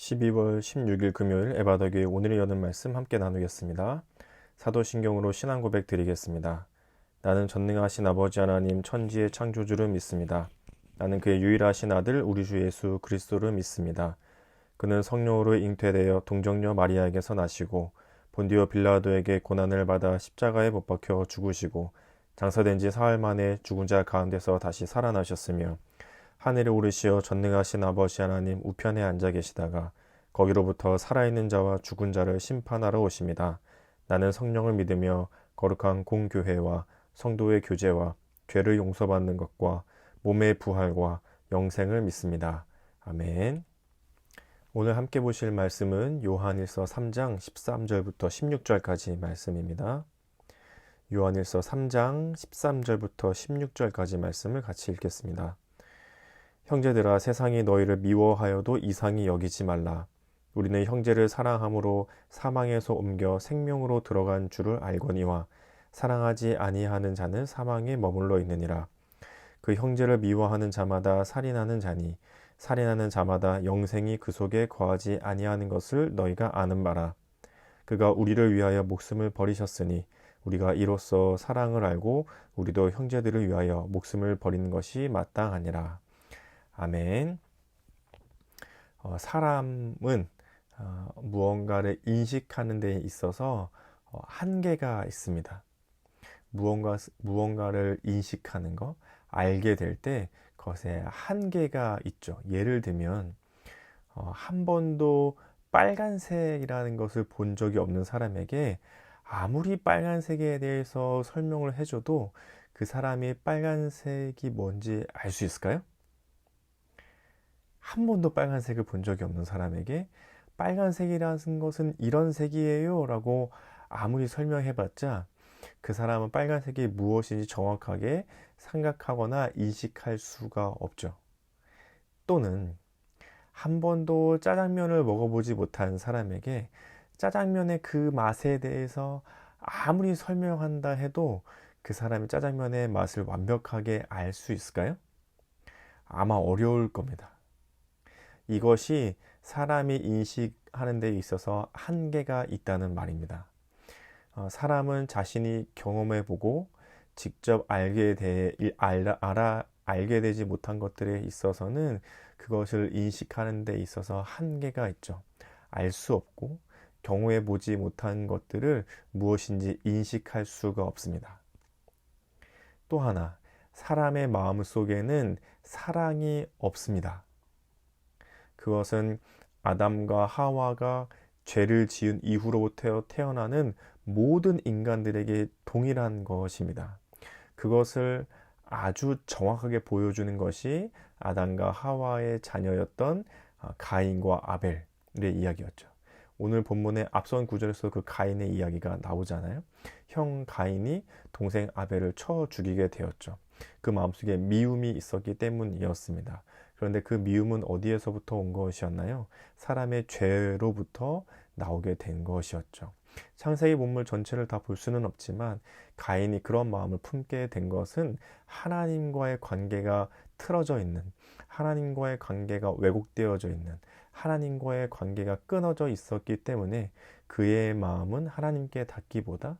12월 16일 금요일 에바더교회 오늘의 여는 말씀 함께 나누겠습니다. 사도신경으로 신앙 고백 드리겠습니다. 나는 전능하신 아버지 하나님 천지의 창조주를 믿습니다. 나는 그의 유일하신 아들 우리 주 예수 그리스도를 믿습니다. 그는 성령으로 잉태되어 동정녀 마리아에게서 나시고 본디오 빌라도에게 고난을 받아 십자가에 못 박혀 죽으시고 장사된 지 사흘 만에 죽은 자 가운데서 다시 살아나셨으며 하늘에 오르시어 전능하신 아버지 하나님 우편에 앉아 계시다가 거기로부터 살아있는 자와 죽은 자를 심판하러 오십니다. 나는 성령을 믿으며 거룩한 공교회와 성도의 교제와 죄를 용서받는 것과 몸의 부활과 영생을 믿습니다. 아멘. 오늘 함께 보실 말씀은 요한일서 3장 13절부터 16절까지 말씀입니다. 요한일서 3장 13절부터 16절까지 말씀을 같이 읽겠습니다. 형제들아, 세상이 너희를 미워하여도 이상히 여기지 말라. 우리는 형제를 사랑함으로 사망에서 옮겨 생명으로 들어간 줄을 알거니와 사랑하지 아니하는 자는 사망에 머물러 있느니라. 그 형제를 미워하는 자마다 살인하는 자니 살인하는 자마다 영생이 그 속에 거하지 아니하는 것을 너희가 아는 바라. 그가 우리를 위하여 목숨을 버리셨으니 우리가 이로써 사랑을 알고 우리도 형제들을 위하여 목숨을 버리는 것이 마땅하니라. 아멘. 사람은 무언가를 인식하는 데 있어서 한계가 있습니다. 무언가를 인식하는 거, 알게 될 때 그것에 한계가 있죠. 예를 들면 한 번도 빨간색이라는 것을 본 적이 없는 사람에게 아무리 빨간색에 대해서 설명을 해줘도 그 사람이 빨간색이 뭔지 알 수 있을까요? 한 번도 빨간색을 본 적이 없는 사람에게 빨간색이라는 것은 이런 색이에요 라고 아무리 설명해봤자 그 사람은 빨간색이 무엇인지 정확하게 생각하거나 인식할 수가 없죠. 또는 한 번도 짜장면을 먹어보지 못한 사람에게 짜장면의 그 맛에 대해서 아무리 설명한다 해도 그 사람이 짜장면의 맛을 완벽하게 알 수 있을까요? 아마 어려울 겁니다. 이것이 사람이 인식하는 데 있어서 한계가 있다는 말입니다. 사람은 자신이 경험해보고 직접 알게 되지 못한 것들에 있어서는 그것을 인식하는 데 있어서 한계가 있죠. 알 수 없고 경험해보지 못한 것들을 무엇인지 인식할 수가 없습니다. 또 하나, 사람의 마음 속에는 사랑이 없습니다. 그것은 아담과 하와가 죄를 지은 이후로부터 태어나는 모든 인간들에게 동일한 것입니다. 그것을 아주 정확하게 보여주는 것이 아담과 하와의 자녀였던 가인과 아벨의 이야기였죠. 오늘 본문의 앞선 구절에서 그 가인의 이야기가 나오잖아요. 형 가인이 동생 아벨을 쳐 죽이게 되었죠. 그 마음속에 미움이 있었기 때문이었습니다. 그런데 그 미움은 어디에서부터 온 것이었나요? 사람의 죄로부터 나오게 된 것이었죠. 창세기 본문 전체를 다 볼 수는 없지만 가인이 그런 마음을 품게 된 것은 하나님과의 관계가 틀어져 있는, 하나님과의 관계가 왜곡되어져 있는, 하나님과의 관계가 끊어져 있었기 때문에 그의 마음은 하나님께 닿기보다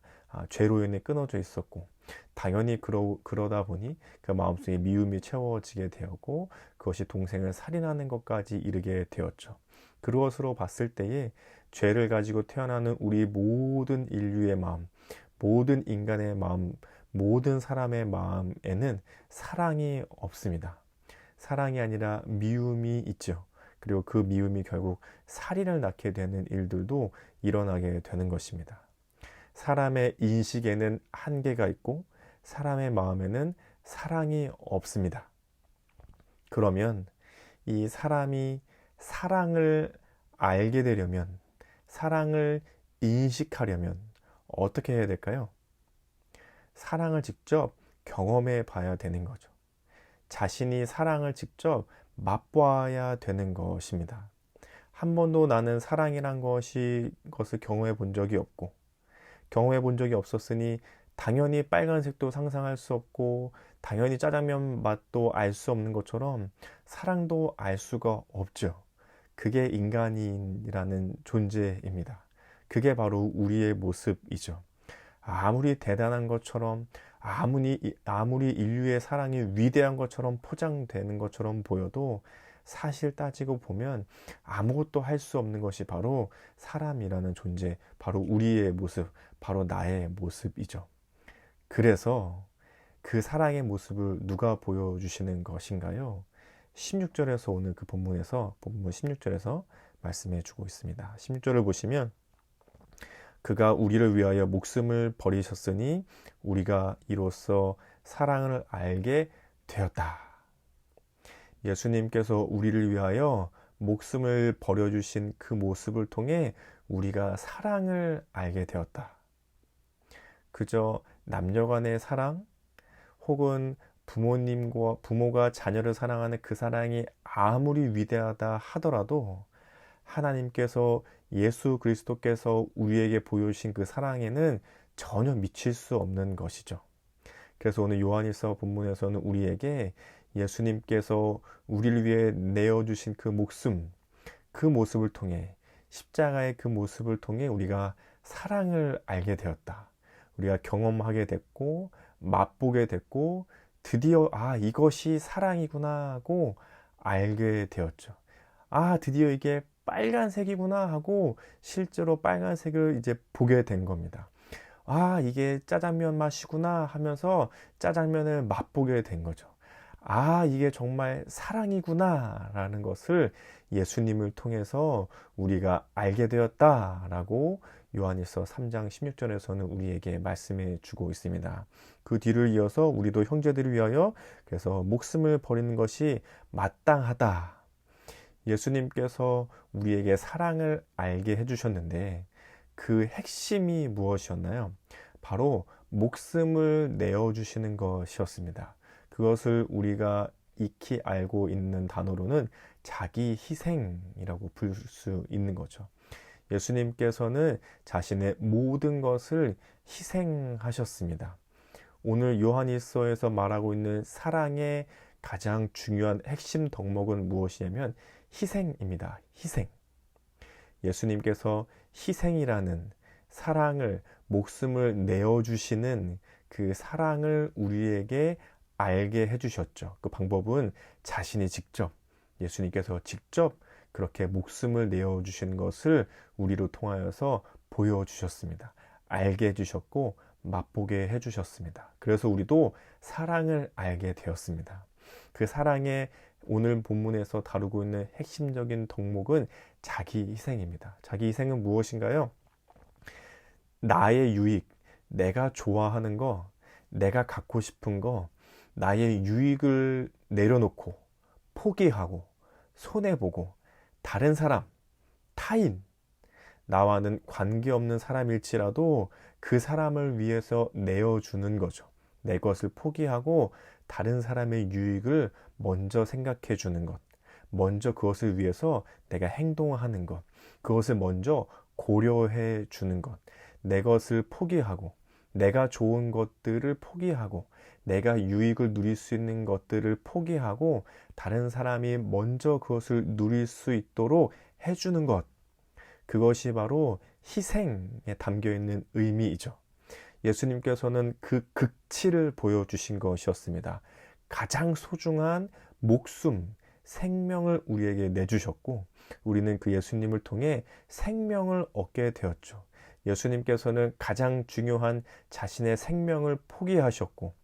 죄로 인해 끊어져 있었고, 당연히 그러다 보니 그 마음속에 미움이 채워지게 되었고 그것이 동생을 살인하는 것까지 이르게 되었죠. 그것으로 봤을 때에 죄를 가지고 태어나는 우리 모든 인류의 마음, 모든 인간의 마음, 모든 사람의 마음에는 사랑이 없습니다. 사랑이 아니라 미움이 있죠. 그리고 그 미움이 결국 살인을 낳게 되는 일들도 일어나게 되는 것입니다. 사람의 인식에는 한계가 있고 사람의 마음에는 사랑이 없습니다. 그러면 이 사람이 사랑을 알게 되려면, 사랑을 인식하려면 어떻게 해야 될까요? 사랑을 직접 경험해 봐야 되는 거죠. 자신이 사랑을 직접 맛보아야 되는 것입니다. 한 번도 나는 사랑이란 것을 경험해 본 적이 없고, 경험해 본 적이 없었으니 당연히 빨간색도 상상할 수 없고 당연히 짜장면 맛도 알 수 없는 것처럼 사랑도 알 수가 없죠. 그게 인간이라는 존재입니다. 그게 바로 우리의 모습이죠. 아무리 대단한 것처럼, 아무리 인류의 사랑이 위대한 것처럼 포장되는 것처럼 보여도 사실 따지고 보면 아무것도 할 수 없는 것이 바로 사람이라는 존재, 바로 우리의 모습, 바로 나의 모습이죠. 그래서 그 사랑의 모습을 누가 보여주시는 것인가요? 16절에서 오늘 그 본문 16절에서 말씀해 주고 있습니다. 16절을 보시면 그가 우리를 위하여 목숨을 버리셨으니 우리가 이로써 사랑을 알게 되었다. 예수님께서 우리를 위하여 목숨을 버려주신 그 모습을 통해 우리가 사랑을 알게 되었다. 그저 남녀 간의 사랑 혹은 부모가 자녀를 사랑하는 그 사랑이 아무리 위대하다 하더라도 하나님께서 예수 그리스도께서 우리에게 보여주신 그 사랑에는 전혀 미칠 수 없는 것이죠. 그래서 오늘 요한일서 본문에서는 우리에게 예수님께서 우리를 위해 내어주신 그 목숨, 그 모습을 통해 십자가의 그 모습을 통해 우리가 사랑을 알게 되었다. 우리가 경험하게 됐고 맛보게 됐고 드디어 이것이 사랑이구나 하고 알게 되었죠. 드디어 이게 빨간색이구나 하고 실제로 빨간색을 이제 보게 된 겁니다. 이게 짜장면 맛이구나 하면서 짜장면을 맛보게 된 거죠. 이게 정말 사랑이구나 라는 것을 예수님을 통해서 우리가 알게 되었다라고 요한일서 3장 16절에서는 우리에게 말씀해 주고 있습니다. 그 뒤를 이어서 우리도 형제들을 위하여 그래서 목숨을 버리는 것이 마땅하다. 예수님께서 우리에게 사랑을 알게 해주셨는데 그 핵심이 무엇이었나요? 바로 목숨을 내어주시는 것이었습니다. 그것을 우리가 익히 알고 있는 단어로는 자기 희생이라고 부를 수 있는 거죠. 예수님께서는 자신의 모든 것을 희생하셨습니다. 오늘 요한일서에서 말하고 있는 사랑의 가장 중요한 핵심 덕목은 무엇이냐면 희생입니다. 희생. 예수님께서 희생이라는 사랑을, 목숨을 내어주시는 그 사랑을 우리에게 알게 해주셨죠. 그 방법은 예수님께서 직접 그렇게 목숨을 내어주신 것을 우리로 통하여서 보여주셨습니다. 알게 해주셨고 맛보게 해주셨습니다. 그래서 우리도 사랑을 알게 되었습니다. 그 사랑의 오늘 본문에서 다루고 있는 핵심적인 덕목은 자기 희생입니다. 자기 희생은 무엇인가요? 나의 유익, 내가 좋아하는 거, 내가 갖고 싶은 거, 나의 유익을 내려놓고 포기하고 손해보고 다른 사람, 타인, 나와는 관계없는 사람일지라도 그 사람을 위해서 내어주는 거죠. 내 것을 포기하고 다른 사람의 유익을 먼저 생각해 주는 것, 먼저 그것을 위해서 내가 행동하는 것, 그것을 먼저 고려해 주는 것, 내 것을 포기하고 내가 좋은 것들을 포기하고 내가 유익을 누릴 수 있는 것들을 포기하고 다른 사람이 먼저 그것을 누릴 수 있도록 해주는 것, 그것이 바로 희생에 담겨 있는 의미이죠. 예수님께서는 그 극치를 보여주신 것이었습니다. 가장 소중한 목숨, 생명을 우리에게 내주셨고 우리는 그 예수님을 통해 생명을 얻게 되었죠. 예수님께서는 가장 중요한 자신의 생명을 포기하셨고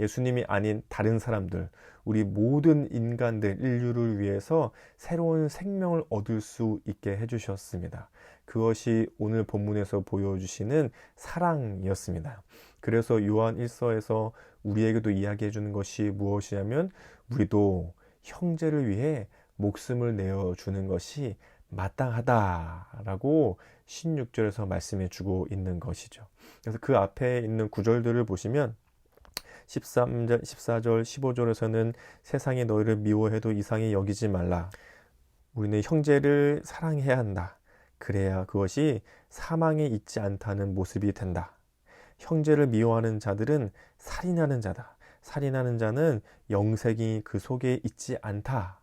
예수님이 아닌 다른 사람들, 우리 모든 인간들, 인류를 위해서 새로운 생명을 얻을 수 있게 해주셨습니다. 그것이 오늘 본문에서 보여주시는 사랑이었습니다. 그래서 요한 1서에서 우리에게도 이야기해 주는 것이 무엇이냐면 우리도 형제를 위해 목숨을 내어주는 것이 마땅하다라고 16절에서 말씀해 주고 있는 것이죠. 그래서 그 앞에 있는 구절들을 보시면 13절, 14절, 15절에서는 세상이 너희를 미워해도 이상히 여기지 말라. 우리는 형제를 사랑해야 한다. 그래야 그것이 사망에 있지 않다는 모습이 된다. 형제를 미워하는 자들은 살인하는 자다. 살인하는 자는 영생이 그 속에 있지 않다.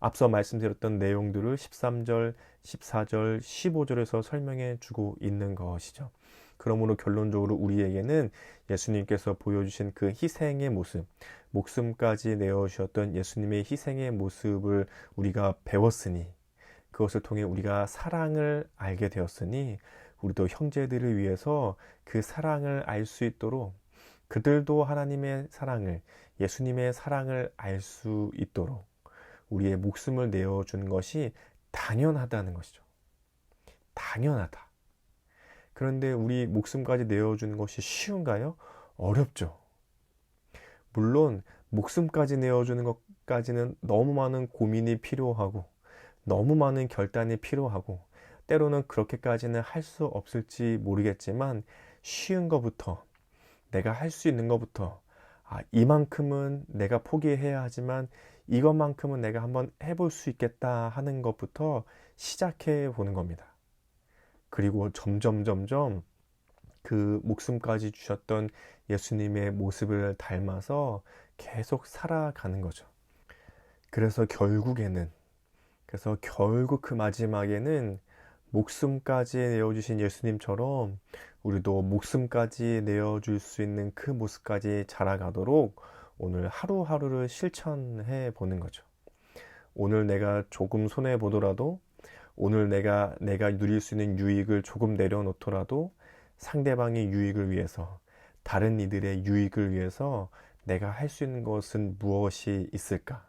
앞서 말씀드렸던 내용들을 13절, 14절, 15절에서 설명해 주고 있는 것이죠. 그러므로 결론적으로 우리에게는 예수님께서 보여주신 그 희생의 모습, 목숨까지 내어주셨던 예수님의 희생의 모습을 우리가 배웠으니, 그것을 통해 우리가 사랑을 알게 되었으니, 우리도 형제들을 위해서 그 사랑을 알 수 있도록, 그들도 하나님의 사랑을, 예수님의 사랑을 알 수 있도록 우리의 목숨을 내어준 것이 당연하다는 것이죠. 당연하다. 그런데 우리 목숨까지 내어주는 것이 쉬운가요? 어렵죠. 물론 목숨까지 내어주는 것까지는 너무 많은 고민이 필요하고 너무 많은 결단이 필요하고 때로는 그렇게까지는 할 수 없을지 모르겠지만 쉬운 것부터, 내가 할 수 있는 것부터, 이만큼은 내가 포기해야 하지만 이것만큼은 내가 한번 해볼 수 있겠다 하는 것부터 시작해 보는 겁니다. 그리고 점점 그 목숨까지 주셨던 예수님의 모습을 닮아서 계속 살아가는 거죠. 그래서 결국 그 마지막에는 목숨까지 내어주신 예수님처럼 우리도 목숨까지 내어줄 수 있는 그 모습까지 자라가도록 오늘 하루하루를 실천해 보는 거죠. 오늘 내가 조금 손해보더라도, 오늘 내가 누릴 수 있는 유익을 조금 내려놓더라도 상대방의 유익을 위해서, 다른 이들의 유익을 위해서 내가 할 수 있는 것은 무엇이 있을까?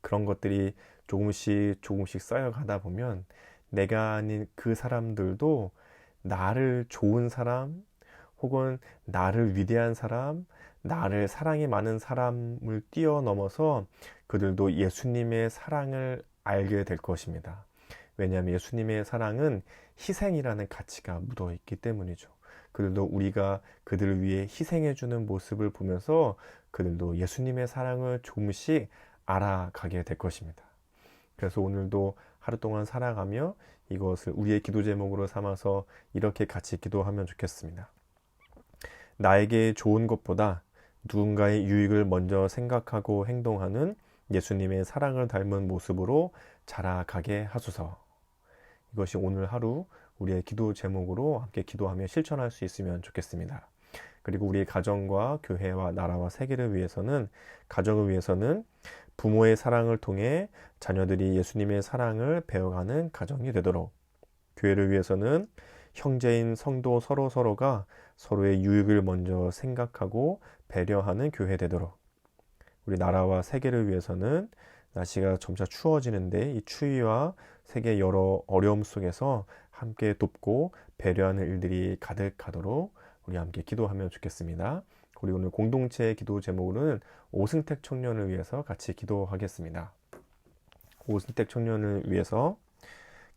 그런 것들이 조금씩 쌓여가다 보면 내가 아닌 그 사람들도 나를 좋은 사람, 혹은 나를 위대한 사람, 나를 사랑이 많은 사람을 뛰어넘어서 그들도 예수님의 사랑을 알게 될 것입니다. 왜냐하면 예수님의 사랑은 희생이라는 가치가 묻어 있기 때문이죠. 그들도 우리가 그들을 위해 희생해주는 모습을 보면서 그들도 예수님의 사랑을 조금씩 알아가게 될 것입니다. 그래서 오늘도 하루 동안 살아가며 이것을 우리의 기도 제목으로 삼아서 이렇게 같이 기도하면 좋겠습니다. 나에게 좋은 것보다 누군가의 유익을 먼저 생각하고 행동하는 예수님의 사랑을 닮은 모습으로 자라가게 하소서. 이것이 오늘 하루 우리의 기도 제목으로 함께 기도하며 실천할 수 있으면 좋겠습니다. 그리고 우리의 가정과 교회와 나라와 세계를 위해서는, 가정을 위해서는 부모의 사랑을 통해 자녀들이 예수님의 사랑을 배워가는 가정이 되도록, 교회를 위해서는 형제인 성도 서로가 서로의 유익을 먼저 생각하고 배려하는 교회 되도록, 우리 나라와 세계를 위해서는 날씨가 점차 추워지는데 이 추위와 세계의 여러 어려움 속에서 함께 돕고 배려하는 일들이 가득하도록 우리 함께 기도하면 좋겠습니다. 우리 오늘 공동체 기도 제목으로는 오승택 청년을 위해서 같이 기도하겠습니다. 오승택 청년을 위해서,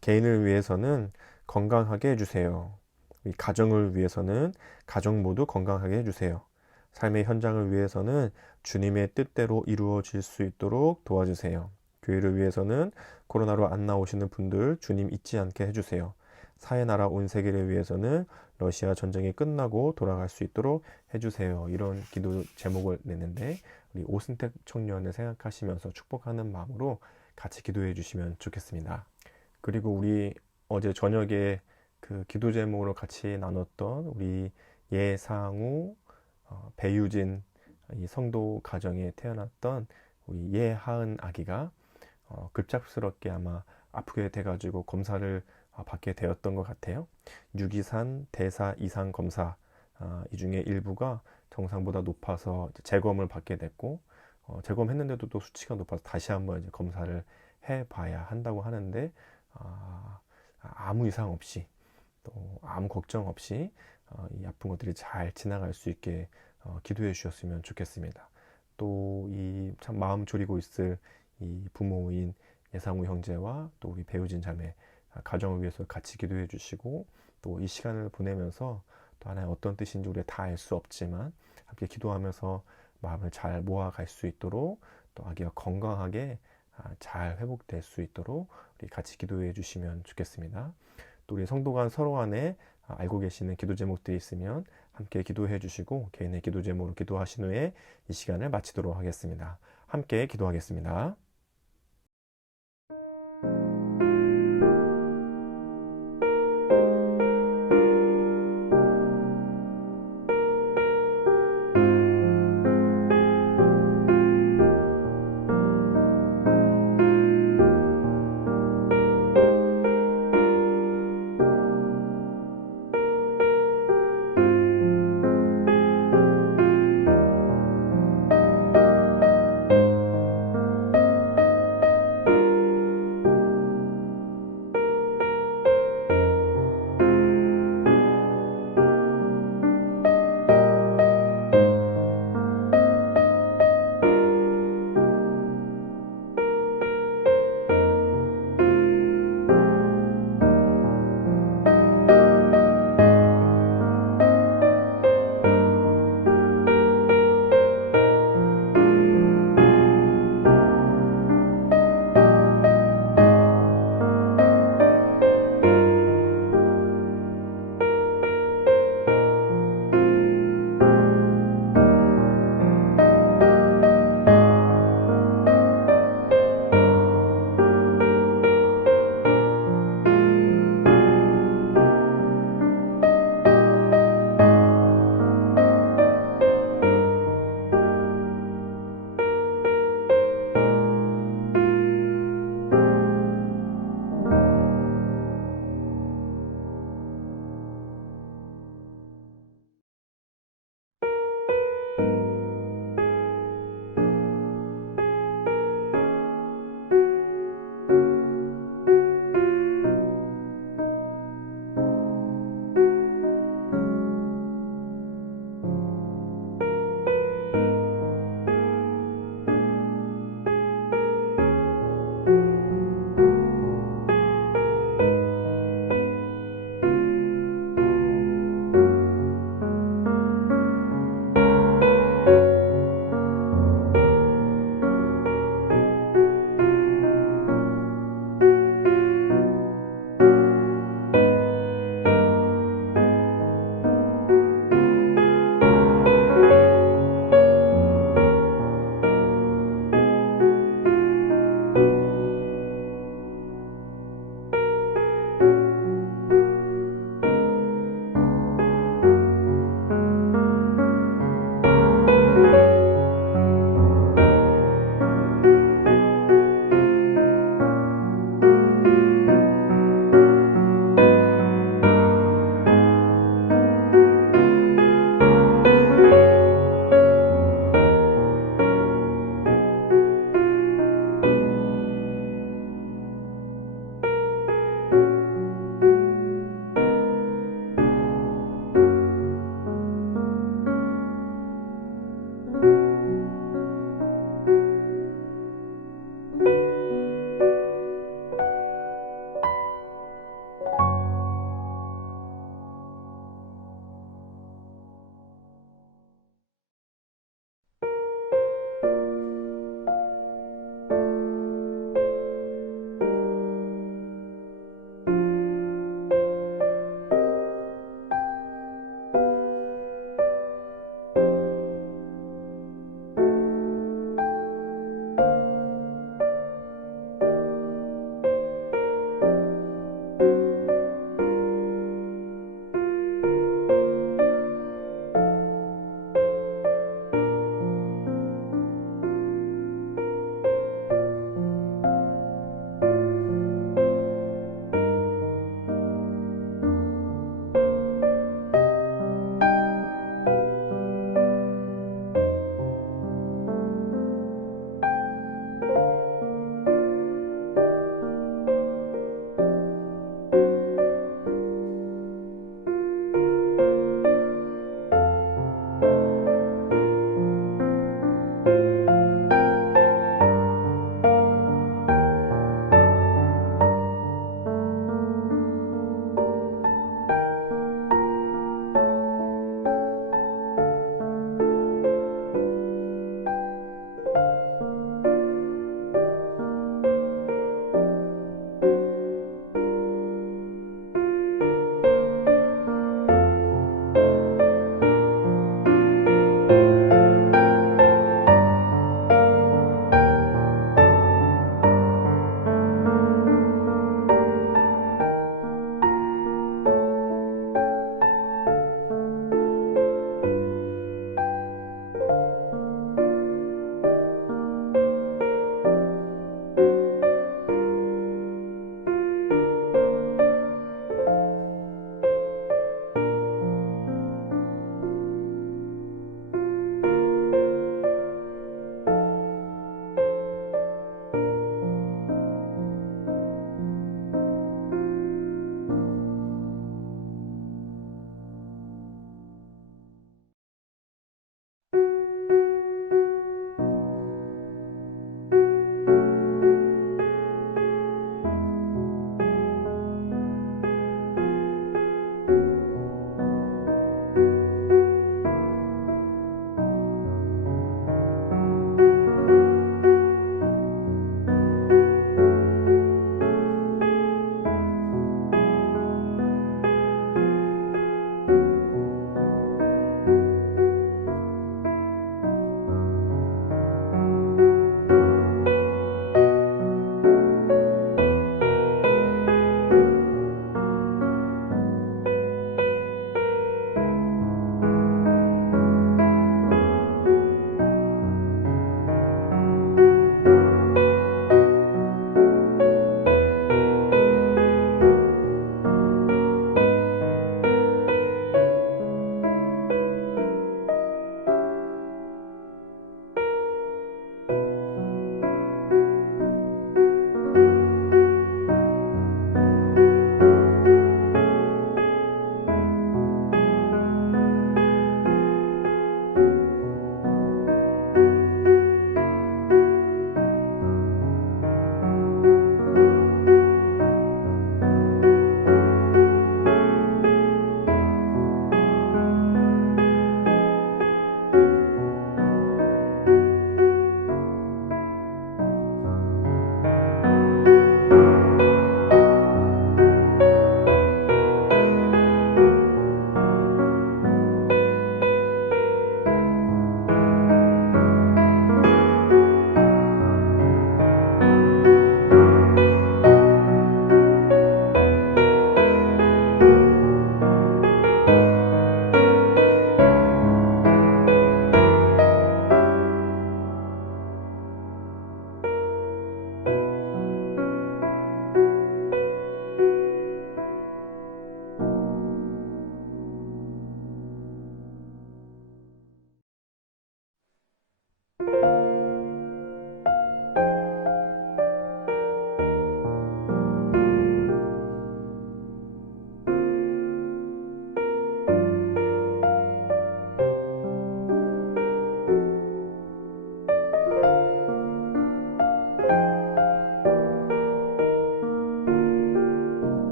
개인을 위해서는 건강하게 해주세요. 우리 가정을 위해서는 가정 모두 건강하게 해주세요. 삶의 현장을 위해서는 주님의 뜻대로 이루어질 수 있도록 도와주세요. 교회를 위해서는 코로나로 안 나오시는 분들 주님 잊지 않게 해주세요. 사해 나라 온 세계를 위해서는 러시아 전쟁이 끝나고 돌아갈 수 있도록 해주세요. 이런 기도 제목을 냈는데 우리 오승택 청년을 생각하시면서 축복하는 마음으로 같이 기도해 주시면 좋겠습니다. 그리고 우리 어제 저녁에 그 기도 제목으로 같이 나눴던 우리 예상우, 배유진 이 성도 가정에 태어났던 우리 예하은 아기가 급작스럽게 아마 아프게 돼가지고 검사를 받게 되었던 것 같아요. 유기산 대사 이상 검사, 이 중에 일부가 정상보다 높아서 재검을 받게 됐고, 재검했는데도 또 수치가 높아서 다시 한번 이제 검사를 해봐야 한다고 하는데, 아무 이상 없이 또 아무 걱정 없이 이 아픈 것들이 잘 지나갈 수 있게 기도해 주셨으면 좋겠습니다. 또 이 참 마음 졸이고 있을 이 부모인 예상우 형제와 또 우리 배우진 자매 가정을 위해서 같이 기도해 주시고, 또 이 시간을 보내면서 또 하나의 어떤 뜻인지 우리가 다 알 수 없지만 함께 기도하면서 마음을 잘 모아갈 수 있도록, 또 아기가 건강하게 잘 회복될 수 있도록 우리 같이 기도해 주시면 좋겠습니다. 또 우리 성도 간 서로 간에 알고 계시는 기도 제목들이 있으면 함께 기도해 주시고, 개인의 기도 제목으로 기도하신 후에 이 시간을 마치도록 하겠습니다. 함께 기도하겠습니다.